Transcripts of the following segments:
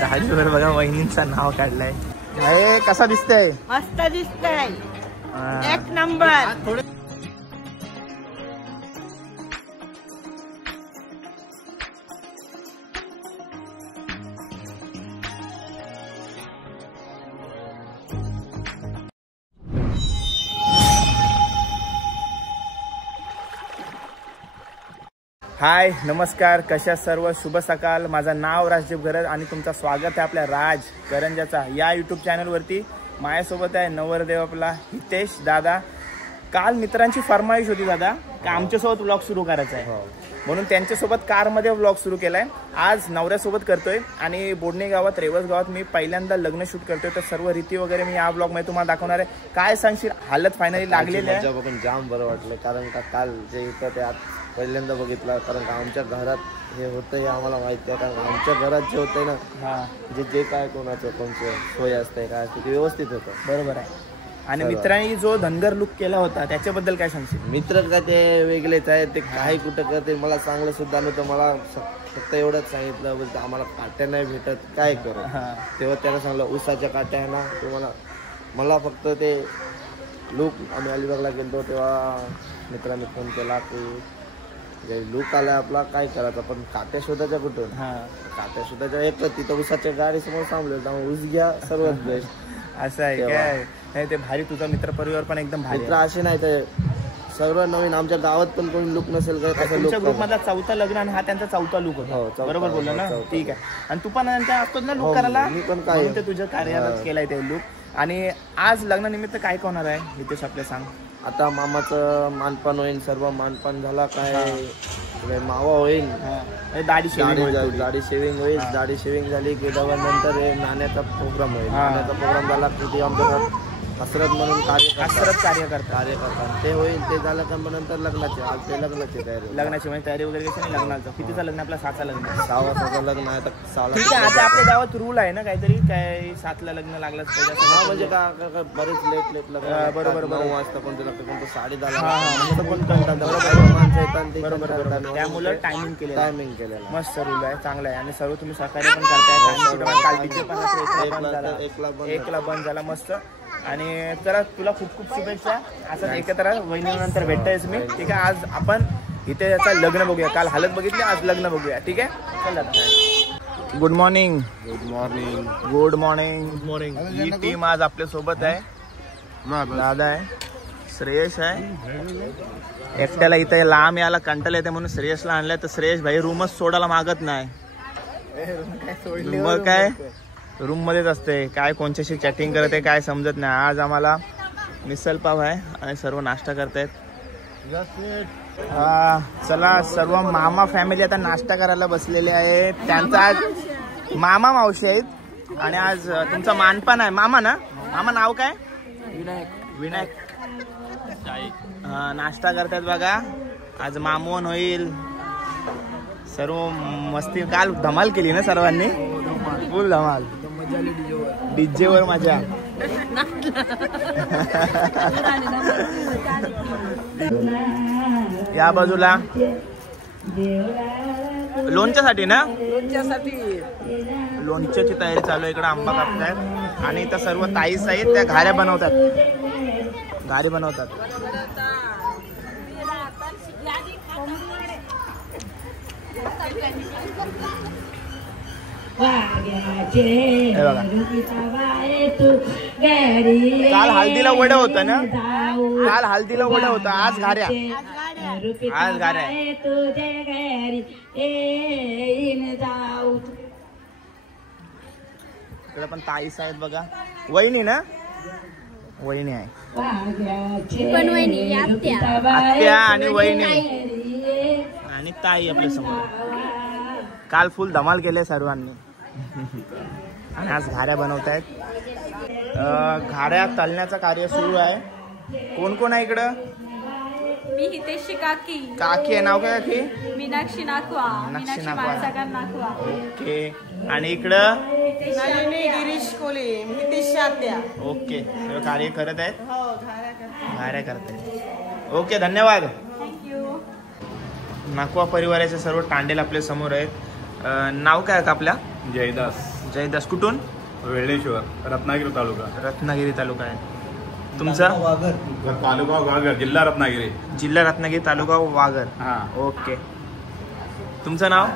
दाढीवर बघा वहिनींचं नाव काढलंय. अरे कसा दिसतंय? मस्त दिसतंय, एक नंबर. हाय नमस्कार, कशा सर्व, शुभ सकाळ. माझं नाव राजदीप गरज आणि तुमचं स्वागत आहे आपल्या राज करंजाचा या यूट्यूब चॅनलवरती. माझ्यासोबत आहे नवरदेव आपला हितेश दादा. काल मित्रांची फरमाईश होती दादा का आमच्यासोबत व्लॉग सुरू करायचा आहे, म्हणून त्यांच्यासोबत कारमध्ये व्लॉग सुरू केलाय. आज नवऱ्यासोबत करतोय आणि बोडणे गावात रेवस गावात मी पहिल्यांदा लग्न शूट करतोय. तर सर्व रीती वगैरे मी या ब्लॉग मध्ये तुम्हाला दाखवणार आहे. काय सांगशील, हालत फायनली लागलेली आहे. बघून जाम बरं वाटलं, कारण का काल जे इथं ते पहिल्यांदा बघितलं. कारण का आमच्या घरात हे होतं हे आम्हाला माहिती आहे. कारण आमच्या घरात जे होतंय ना, जे काय कोणाचं कोणचं सोय असते काय असते ते व्यवस्थित होतं. बरोबर आहे. आणि मित्रांनी जो धनगर लुक केला होता त्याच्याबद्दल काय सांगशील? मित्र काय ते वेगळेच आहे, ते काही कुठं करते मला चांगलं सुद्धा नव्हतं. मला फक्त एवढंच सांगितलं बोलतं आम्हाला काट्या नाही भेटत काय करू. तेव्हा त्याला सांगलं उसाच्या काट्या आहे ना तुम्हाला. मला फक्त ते लुक आम्ही अलिबागला गेलो तेव्हा मित्रांनी फोन केला की लुक आलाय आपला काय करायचं, पण काट्या शोधायच्या कुठून. काट्या शोधायच्या एक तिथं उसाच्या गाडी समोर थांबले त्यामुळे ऊस घ्या सर्वात बेस्ट. असं आहे काय? नाही ते भारी, तुझा मित्र परिवार पण एकदम भारी. मित्र असे नाही ते सर्व नवीन. आमच्या गावात पण कोणी लुक नसेल का कसं लुक. ग्रुप मधला चौथा लग्न आणि हा त्यांचा चौथा लुक होता. बरोबर बोलला ना? ठीक आहे. आणि तू पण त्यांच्या असतो ना लुक करायला, मी पण काय तुझ्या कार्यालयात केलाय ते लुक. आणि आज लग्नानिमित्त काय होणार आहे हितेश आपल्या सांग. आता मामाचं मानपान होईल, सर्व मानपान झाला काय मावा होईल, दाढी शेविंग होईल. दाढी शेविंग झाली की नंतर नाण्याचा प्रोग्राम होईल. नाण्याचा प्रोग्राम झाला की आमच्या हसरत म्हणून कार्यकर्ता ते होईल. ते झालं का मग नंतर लग्नाचे. आज ते लग्नाची तयारी वगैरे कशी नाही लग्नाचं. कितीचं लग्न आपला? 7चं लग्न. 6 वर्षाचं लग्न आहे. ठीक आहे. आता आपल्या गावात रूल आहे ना काहीतरी काय 7ला लग्न लागलंच पाहिजे म्हणजे का बरेच लेट लग्न. बरोबर 9 वाजता कोणतं लागतं कोणतं 10:30 बरोबर. त्यामुळे टायमिंग केलेलं मस्त रूल आहे, चांगला आहे. आणि सर्व तुम्ही सहकार्य पण करताय. काल डीजे पण 1ला बंद झाला मस्त. आणि चला तुला खूप खूप शुभेच्छा. असं एकत्र वहिनीनंतर भेटतायच मी. ठीक आहे. आज आपण इथे याचा लग्न बघूया. काल हालत बघितली, आज लग्न बघूया. ठीक आहे. चला. Good morning. Good morning. ही टीम आज आपल्या सोबत आहे. दादा आहे, श्रेयश आहे. एकट्याला इथे लांब यायला कंटाळा येते म्हणून श्रेयसला आणलंय. तर श्रेयश भाई रूमच सोडायला मागत नाही. मग काय रूम मध्येच असते, काय कोणच्याशी चॅटिंग करत आहे काय समजत नाही. आज आम्हाला मिसल पाव आहे आणि सर्व नाश्ता करतायत. चला सर्व मामा फॅमिली आता नाश्ता करायला बसलेले आहे. त्यांचा आज मामा मावशी आहेत आणि आज तुमचा मानपान आहे. मामा ना? मामा नाव काय? विनायक. नाश्ता करतायत बघा. आज मामोन होईल. सर्व मस्ती. काल धमाल केली ना सर्वांनी, फुल धमाल. डीजे वर मजा. या बाजूला लोणच्यासाठी ना, लोणच्याची तयारी चालू आहे. इकडे आंबा कापतायत आणि इथं सर्व ताईस आहेत त्या घाऱ्या बनवतात. काल हल्दीला वडं होतं ना, आज घाऱ्या. इकडे पण ताईस आहेत बघा. वहिनी ना? वहिनी आहे. आत्या आणि वहिनी आणि ताई आपल्या समोर. काल फुल धमाल केले सर्वांनी. आणि आज घाऱ्या बनवतायत. घाऱ्या तळण्याचं कार्य सुरू आहे. कोण कोण आहे इकडं? मी हितेशची काकी. काकी आहे. नाव काय काकी? मीनाक्षी नाखवा. ओके. आणि इकडं गिरीश कोले, हितेशची आत्या. ओके. कार्य करत आहेत. घाऱ्या करतायत. ओके, धन्यवाद. थँक्यू. नाखवा परिवाराचे सर्व टांडेल आपल्या समोर आहेत. नाव काय आहे आपल्या? जयदास कुठून? वेळेश्वर, रत्नागिरी तालुका. रत्नागिरी तालुका आहे. तुमचा? तालुका वाघर, जिल्हा रत्नागिरी. जिल्हा रत्नागिरी, तालुका वाघर. हा. ओके. तुमचं नाव?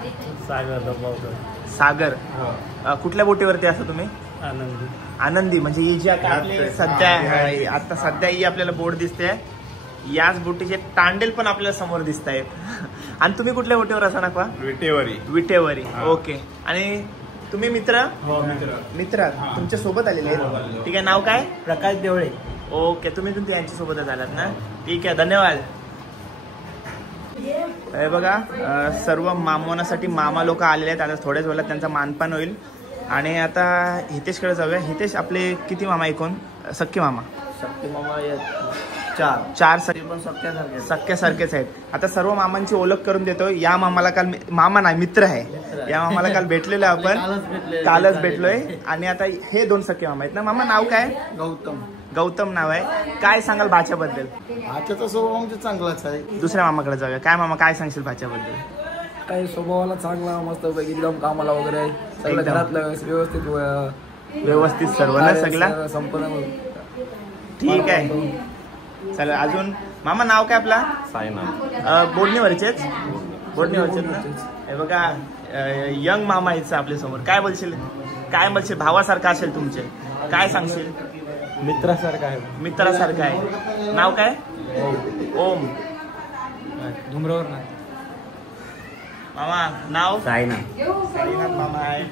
सागर. सागर. कुठल्या बोटीवरती असता तुम्ही? आनंदी. आनंदी. म्हणजे ही जी आता आपली सध्या आता सध्या ही आपल्याला बोट दिसते, याच बोटीचे टांडेल पण आपल्याला समोर दिसत आहेत. आणि तुम्ही कुठल्या बोटीवर असा नाकवा? विटेवरी. विटेवरी. ओके. आणि तुम्ही मित्र? हो, मित्र तुमच्या सोबत आलेले आहेत. ठीक आहे. नाव काय? प्रकाश देवळे. ओके. तुम्ही पण यांच्या सोबतच आलात ना? ठीक आहे, धन्यवाद. हे बघा, सर्व मामवण्यासाठी मामा लोक आलेले आहेत. आता थोड्याच वेळात त्यांचा मानपान होईल. आणि आता हितेशकडे जाऊया. हितेश, आपले किती मामा एकूण? सख्खे मामा? सख्खे मामा 4 पण सख्यासारखेच आहेत. आता सर्व मामांची ओळख करून देतो. या मामाला काल, मामा नाही मित्र आहे, या मामाला काल भेटलेलो आपण, कालच भेटलोय. आणि आता हे 2 सख्खे मामा आहेत ना. मामा नाव काय? गौतम नाव आहे. काय सांगाल भाच्याबद्दल? भाच्याचा स्वभाव म्हणजे चांगलाच आहे. दुसऱ्या मामाकडे जाऊया. काय मामा, काय सांगशील भाच्याबद्दल? काही स्वभावाला चांगला, मस्त एकदम कामाला वगैरे, सगळं घरातलं व्यवस्थित सर्व ना, सगळं संपूर्ण. ठीक आहे. चला, अजून मामा नाव काय आपला? साईनाथ. बोडणीवरचेच ना. हे बघा, यंग मामा यायचं आपल्या समोर. काय बोलशील? भावासारखा असेल तुमचे, काय सांगशील? मित्रासारखा आहे. मित्रासारखं आहे. नाव काय? ओम. धुमरावर नाही. मामा नाव? साईनाथ मामा आहे.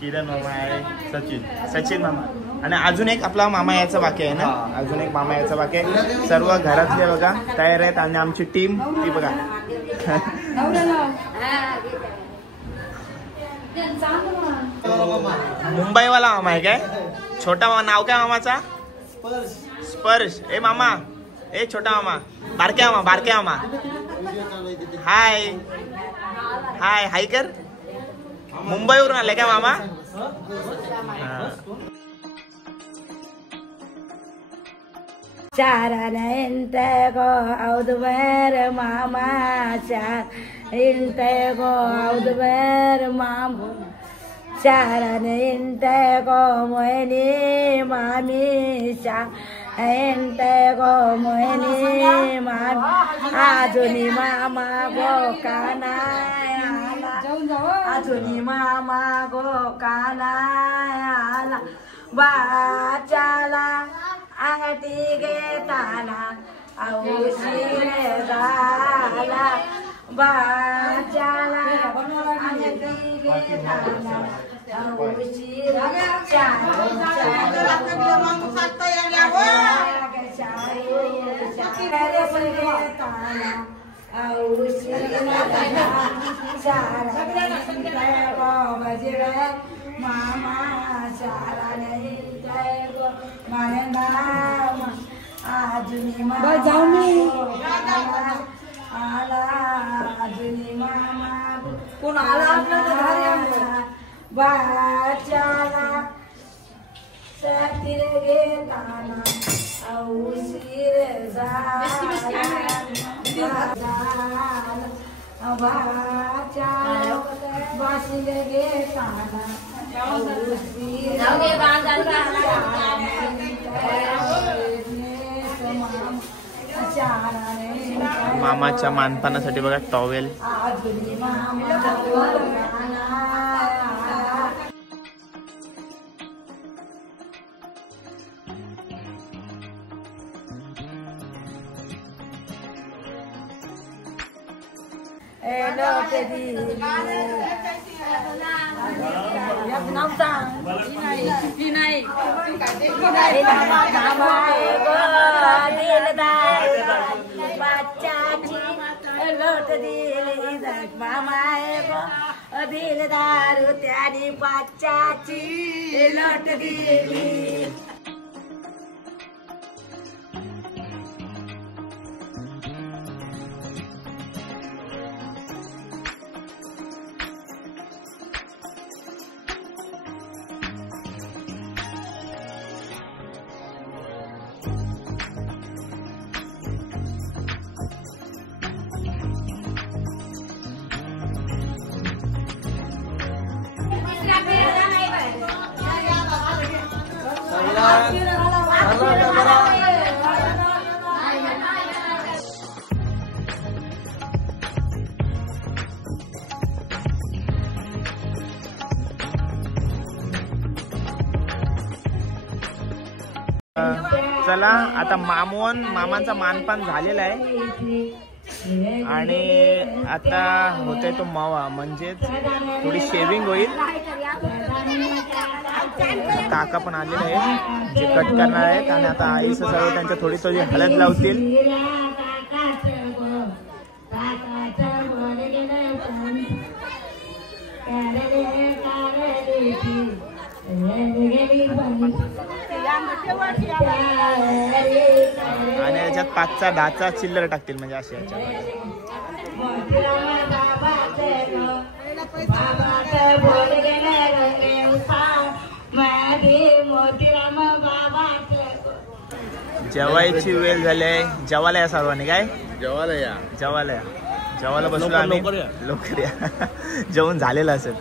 किरण मामा आहे. सचिन मामा. आणि अजून एक आपला मामा यायचा बाकी आहे ना? अजून एक मामा यायचा बाकी आहे. सर्व घरातले बघा तयार आहेत. आणि आमची टीम ती बघा. मुंबईवाला मामा आहे काय? छोटा मामा. नाव काय मामाचा? स्पर्श. ए मामा, ए छोटा मामा, बारक्या मामा. हाय हाय कर. मुंबईवरून आले का मामा? चारण इंतगो औदवर मामा, चार इंतगो औदवर मामा, चारण इंतगो मोहिनी मामी, चार इंतगो मोहिनी मामी, आजुनी मामा गो कानाय आला, आजुनी मामा गो कानाय आला, बाचाला अंगठी घेताना औशीर झाला, बाचाला अंगठी घेताना औशीर मामा चारा नाही आजुनी मामा आला, आजुनी मामा कोण आला बाचाला सातीर घेताना औशीर झाला, बाचाला बाशीर घेताना औशीर मामाच्या मानपानासाठी बघा टॉवेल. दिलदार त्याने बाच्याची लट दिली. Gracias. चला आता मामांचा मानपान झालेला आहे आणि आता होतोय तो मावा, म्हणजेच थोडी शेविंग होईल. काका पण आलेले आहेत जे कट करणार आहेत आणि आता आईचं सर्व त्यांच्या थोडी हळद लावतील. आणि याच्यात 5-10 चिल्लर टाकतील, म्हणजे असे जेवायची वेळ झाली आहे. जेवायला या सर्वांनी. काय जेवायला बसलो आम्ही. लवकर या. जेवण झालेलं असेल.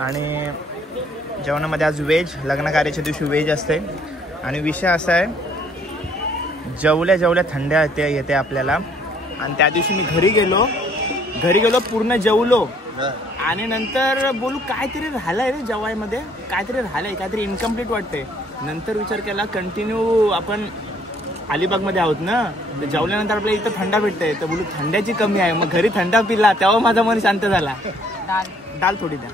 आणि जेवणामध्ये आज व्हेज, लग्न कार्याच्या दिवशी व्हेज असते. आणि विषय असा आहे, जेवल्या थंड्या येते आपल्याला. आणि त्या दिवशी मी घरी गेलो पूर्ण जेवलो आणि नंतर बोलू काहीतरी राहिलंय रे जेवायमध्ये, काहीतरी इनकम्प्लीट वाटते. नंतर विचार केला कंटिन्यू आपण अलिबागमध्ये आहोत ना, तर जेवल्यानंतर आपल्याला इथं थंडा भेटतंय, तर बोलू थंड्याची कमी आहे. मग घरी थंडा पिला तेव्हा माझा मन शांत झाला. दाल थोडी द्या.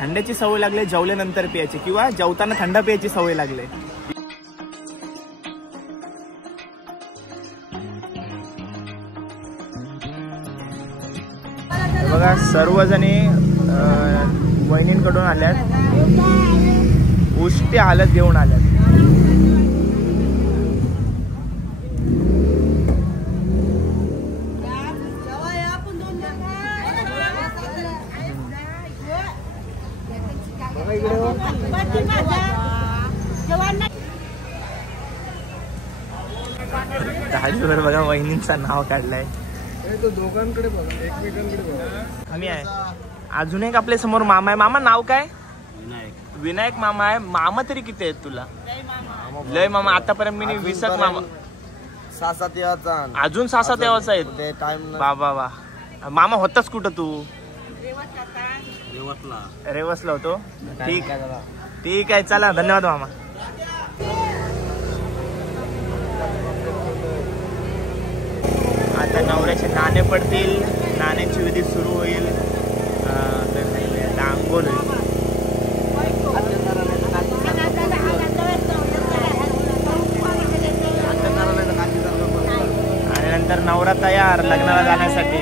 थंड्याची सवय लागली जेवल्यानंतर प्यायची, किंवा जेवताना थंडा प्यायची सवय लागली. बघा सर्वजणी वहिनींकडून आल्यात, उष्टी हालत घेऊन आल्यात. दहावीवर बघा वहिनींचं नाव काढलंय. दोघांकडे बघा, एकमेकांकडे बघा. आम्ही आहे. अजून एक आपल्या समोर मामा आहे. मामा नाव काय? विनायक मामा आहे. मामा तरी किती आहेत तुला? लय मामा. आतापर्यंत मी 20 मामा. 6-7 याचा. अजून 6-7 यावाचा आहेत. बाबा मामा होताच कुठं तू? रेवसला होतो. ठीक आहे चला, धन्यवाद मामा. आता नवऱ्याचे नाणे पडतील, नाण्याची विधी सुरू होईल. अंघोळ होईल. आणि नंतर नवरा तयार लग्नाला जाण्यासाठी.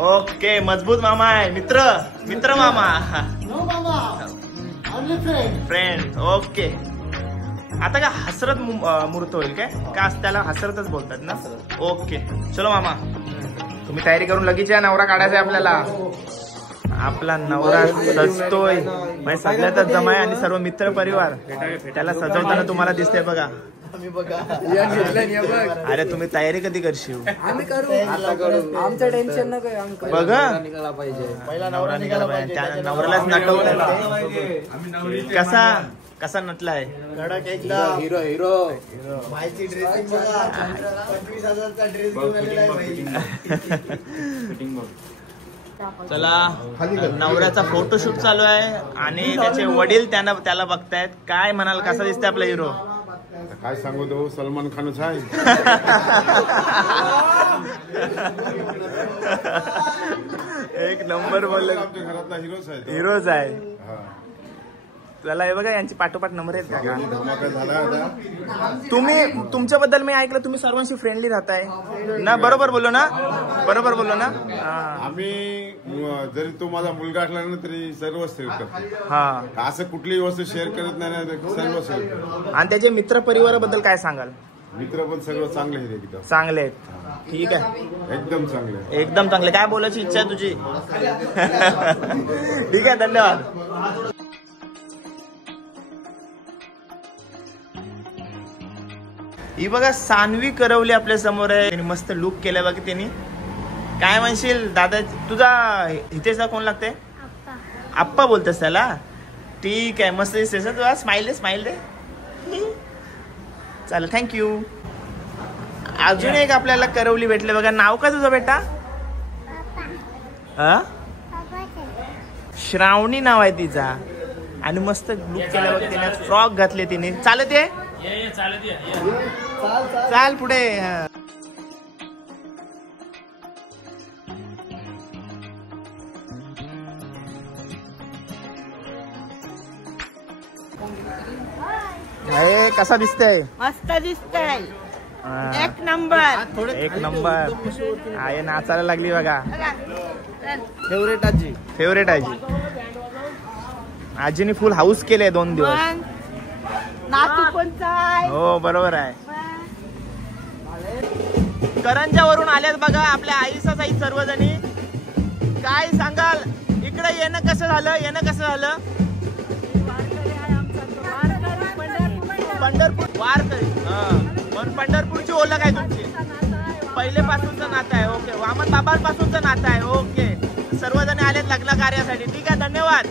ओके, मजबूत मामा आहे. मित्र मामा. फ्रेंड. ओके. आता काय हसरत मुहूर्त होईल काय? का त्याला हसरतच बोलतात ना? ओके चलो मामा, तुम्ही तयारी करून लगेच या. नवरा काढायचा आहे आपल्याला. आपला नवरा सजतोय म्हणजे सगळ्यातच जमाय आणि सर्व मित्र परिवार त्याला सजवताना तुम्हाला दिसते बघा. अरे तुम्ही तयारी कधी करशील? आम्ही करू, आमचं टेन्शन नको. बघा पहिला नवरा निघाला पाहिजे. त्या नवऱ्यालाच नटवलं. कसा नटलाय? हिरो भाईची ड्रेसिंग बघा. 25,000चा ड्रेस घेऊन आलेला आहे भाई. चला नवऱ्याचा फोटोशूट चालू आहे आणि त्याचे वडील त्याला बघतायत. काय म्हणाल, कसा दिसते आपला हिरो? काय सांगू तो सलमान खानच आहे. एक नंबर बोलले. आमच्या घरातला हिरोच आहे. हिरोज आहे. चला हे बघा यांची पाठोपाठ नंबर आहेत का? धमाका झाला होता. तुमच्याबद्दल मी ऐकलं तुम्ही सर्वांशी फ्रेंडली राहताय ना? बरोबर बोललो ना? बरोबर बोललो ना? आम्ही जरी तो माझा मुलगा असला ना तरी सर्व सेव्ह करतो. हा, असं कुठलीही वस्तू शेअर करत नाही ना, सर्व सेव्ह करतो. आणि त्याचे मित्र परिवाराबद्दल काय सांगाल? मित्र पण सर्व चांगले आहेत एकदम. चांगले आहेत. ठीक आहे, एकदम चांगले. एकदम चांगले. काय बोलायची इच्छा आहे तुझी? ठीक आहे, धन्यवाद. ही बघा सानवी करवली आपल्या समोर आहे. मस्त लुक केलाय बघा त्यांनी. काय म्हणशील दादा? तुझा हितेशला कोण लागते? आप्पा बोलतेस त्याला? ठीक आहे, मस्त दिसतेस तुझा. स्माइल दे. चला, थँक्यू. अजून एक आपल्याला करवली भेटले बघा. नाव का तुझं बेटा? श्रावणी नाव आहे तिचा. आणि मस्त लुक केला बघ तिने. फ्रॉक घातले तिने. चालत ये, चाल पुढे. कसा दिसतंय? मस्त दिसतंय. एक नंबर. एक नंबर. आहे, नाचायला लागली बघा. फेवरेट आजी. फेवरेट आजी. आजीने फुल हाऊस केले 2 दिवस. नातू कोणचा आहे? हो, बरोबर आहे. करंजावरून आल्यात बघा आपल्या आईचा साई सर्वजणी. काय सांगाल? इकडे येणं कसं झालं? पंढरपूर वारकरी. पण पंढरपूरची ओळख आहे तुमची? पहिलेपासूनचं नातं आहे. ओके, वामन बाबांपासूनचं नातं आहे. ओके, सर्वजण आलेत लग्न कार्यासाठी. ठीक आहे, धन्यवाद.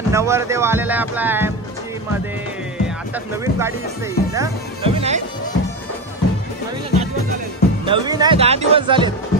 नवरदेव आलेला आहे आपला MC मध्ये. आताच नवीन गाडी दिसते ना. नवीन आहे, नवीन आहे, 10 दिवस झालेत.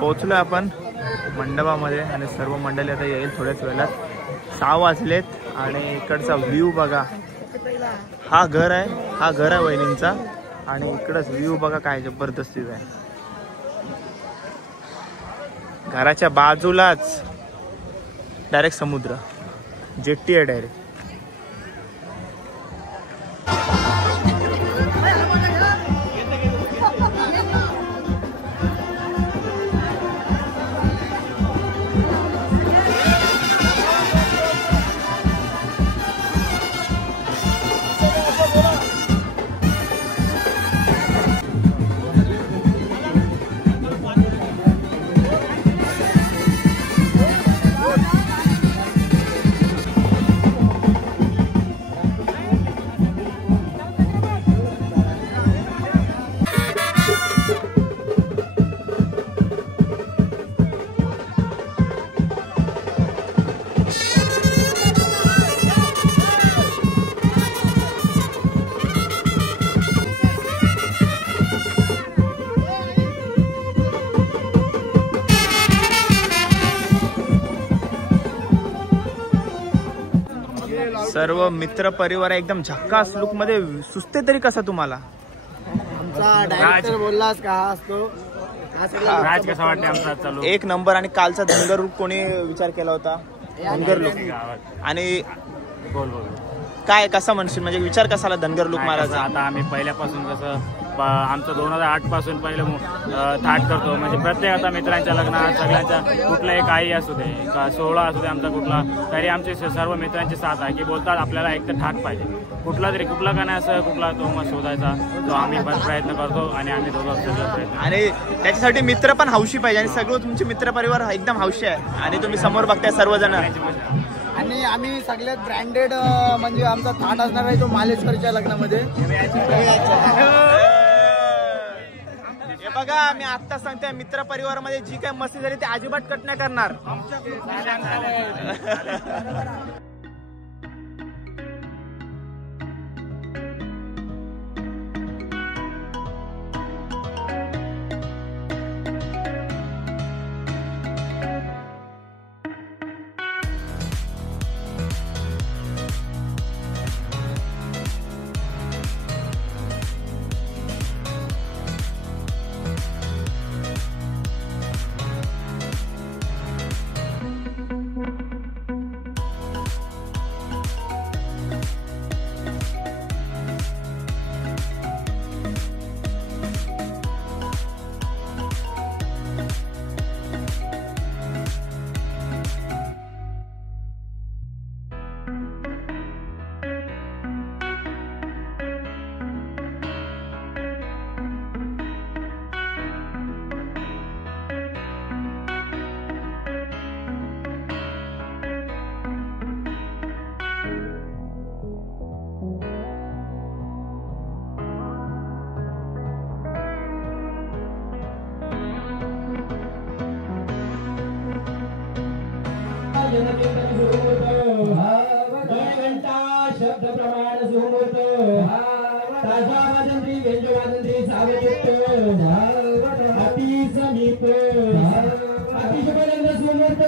पोहोचलो आपण मंडपामध्ये आणि सर्व मंडळी आता येईल थोड्याच वेळात. 6 वाजलेत आणि इकडचा व्ह्यू बघा. हा घर आहे वहिनींचा आणि इकडंच व्ह्यू बघा काय जबरदस्ती आहे. घराच्या बाजूलाच डायरेक्ट समुद्र, जेट्टी आहे डायरेक्ट. सर्व मित्र परिवार एकदम झक्कास लुक मध्ये. सुचते तरी कसा तुम्हाला? आमचा डायरेक्टर बोललास का हा असतो राज कसा वाटते आमचा चालू? एक नंबर. आणि कालचा धनगर लुक कोणी विचार केला होता? धनगर लुक. आणि काय कसा म्हणशील म्हणजे विचार कसाला धनगर लुक मारायचा? आता आम्ही पहिल्यापासून कसं आमचं 2008 पासून पहिलं थाट करतो म्हणजे प्रत्येक आता मित्रांच्या लग्नात सगळ्यांच्या कुठलाही काही असू दे का 16 असू दे आमचा कुठला तरी आमचे सर्व मित्रांची साथ आहे की बोलतात आपल्याला एक तर थाट पाहिजे कुठला तरी कुठला का नाही असं कुठला तो मग शोधायचा तो आम्ही पण प्रयत्न करतो आणि आम्ही दोघं प्रयत्न. आणि त्याच्यासाठी मित्र पण हौशी पाहिजे आणि सगळं तुमचे मित्र परिवार एकदम हौशी आहे आणि तुम्ही समोर बघताय सर्वजण. आणि आम्ही सगळ्यात ब्रँडेड म्हणजे आमचा थाट असणार आहे तो मालेश्वरच्या लग्नामध्ये. हे बघा मी आता सांगते मित्र परिवारामध्ये जी काही मस्ती झाली ती अजिबात कट नाही करणार. शब्द प्रमाण सुमूर्त ताजा वाजंत्री व्यंजो वाजंत्री सावचित्त अति समीप अतिशपर्यंत सुमूर्त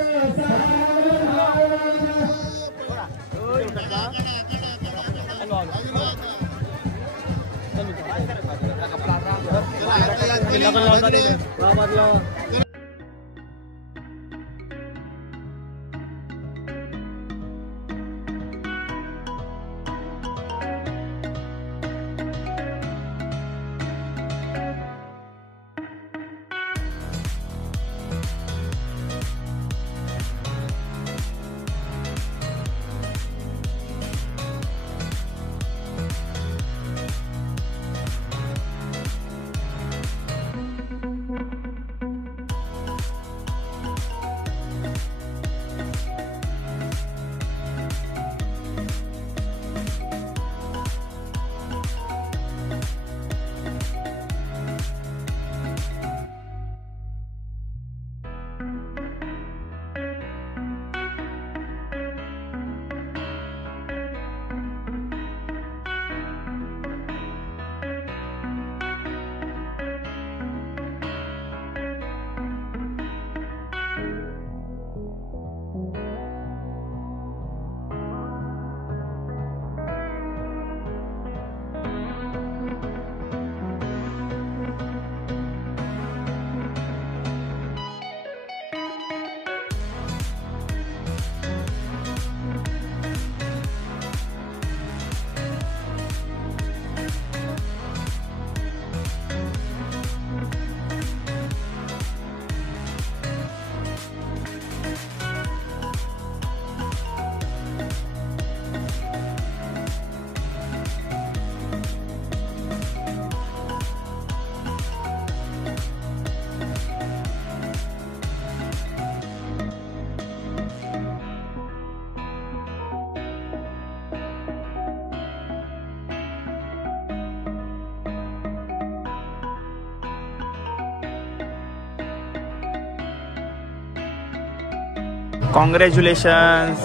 कॉंग्रॅच्युलेशन्स.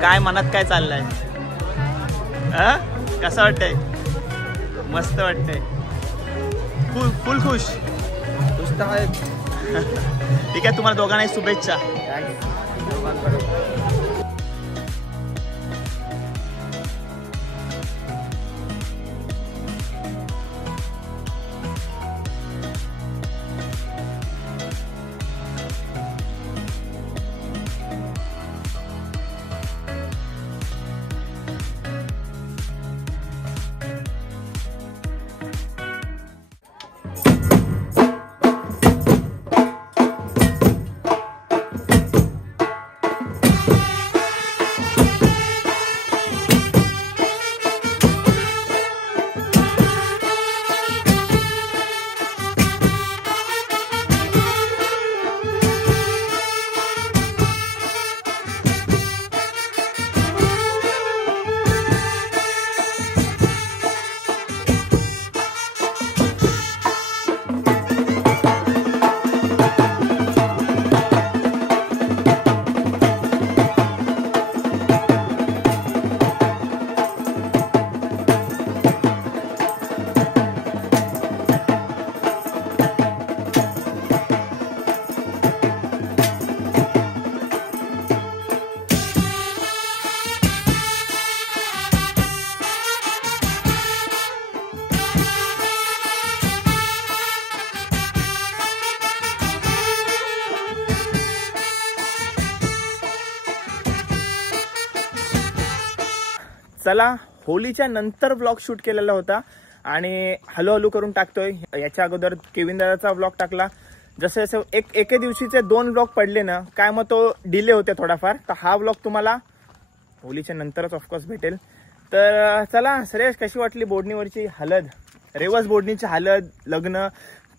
काय मनात काय चाललंय? कसं वाटतंय? मस्त वाटतंय. फुल खुश. ठीक आहे, तुम्हाला दोघांनाही शुभेच्छा. चला, होलीच्या नंतर ब्लॉग शूट केलेला होता आणि हळूहळू करून टाकतोय. याच्या अगोदर केविन दादाचा ब्लॉग टाकला. जसे जसे एके दिवशीचे 2 ब्लॉग पडले ना, काय मग तो डिले होते थोडाफार. तर हा ब्लॉग तुम्हाला होलीच्या नंतरच ऑफकोर्स भेटेल. तर चला, श्रेयस कशी वाटली बोडणीवरची हळद? रेवस बोडणीची हळद, लग्न.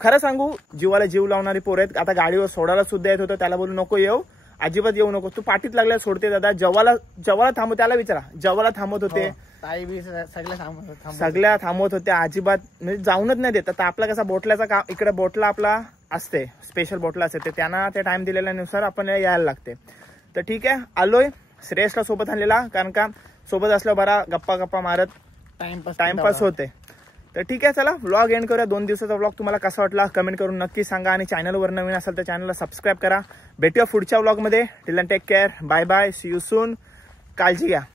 खरं सांगू, जीवाला जीव लावणारी पोरं आहेत. आता गाडीवर सोडायला सुद्धा येत होतं, त्याला बोलू नको येऊ, अजिबात येऊ नको, तू पाठीत लागल्या सोडते दादा. जेवाला थांबव, त्याला विचारा, जेवाला थांबवत होते, सगळ्या थांबवत होत्या, अजिबात म्हणजे जाऊनच नाही देत. आता आपला कसा बोटल्याचा काम, इकडे बोटला आपला असते, स्पेशल बोटला असते, ते त्यांना ते टाइम दिलेल्यानुसार आपण यायला लागते. तर ठीक आहे, आलोय. श्रेयसला सोबत आणलेला, कारण का सोबत असल्यावर बरा गप्पा मारत टाइमपास होते. तर ठीक आहे, चला व्लॉग एंड करूया. 2 दिवसाचा व्लॉग तुम्हाला कसा वाटला कमेंट करून नक्की सांगा. आणि चॅनलवर नवीन असेल तर चॅनलला सबस्क्राईब करा. भेटूया पुढच्या व्लॉगमध्ये. Till then take care, bye bye, see you soon. काळजी घ्या.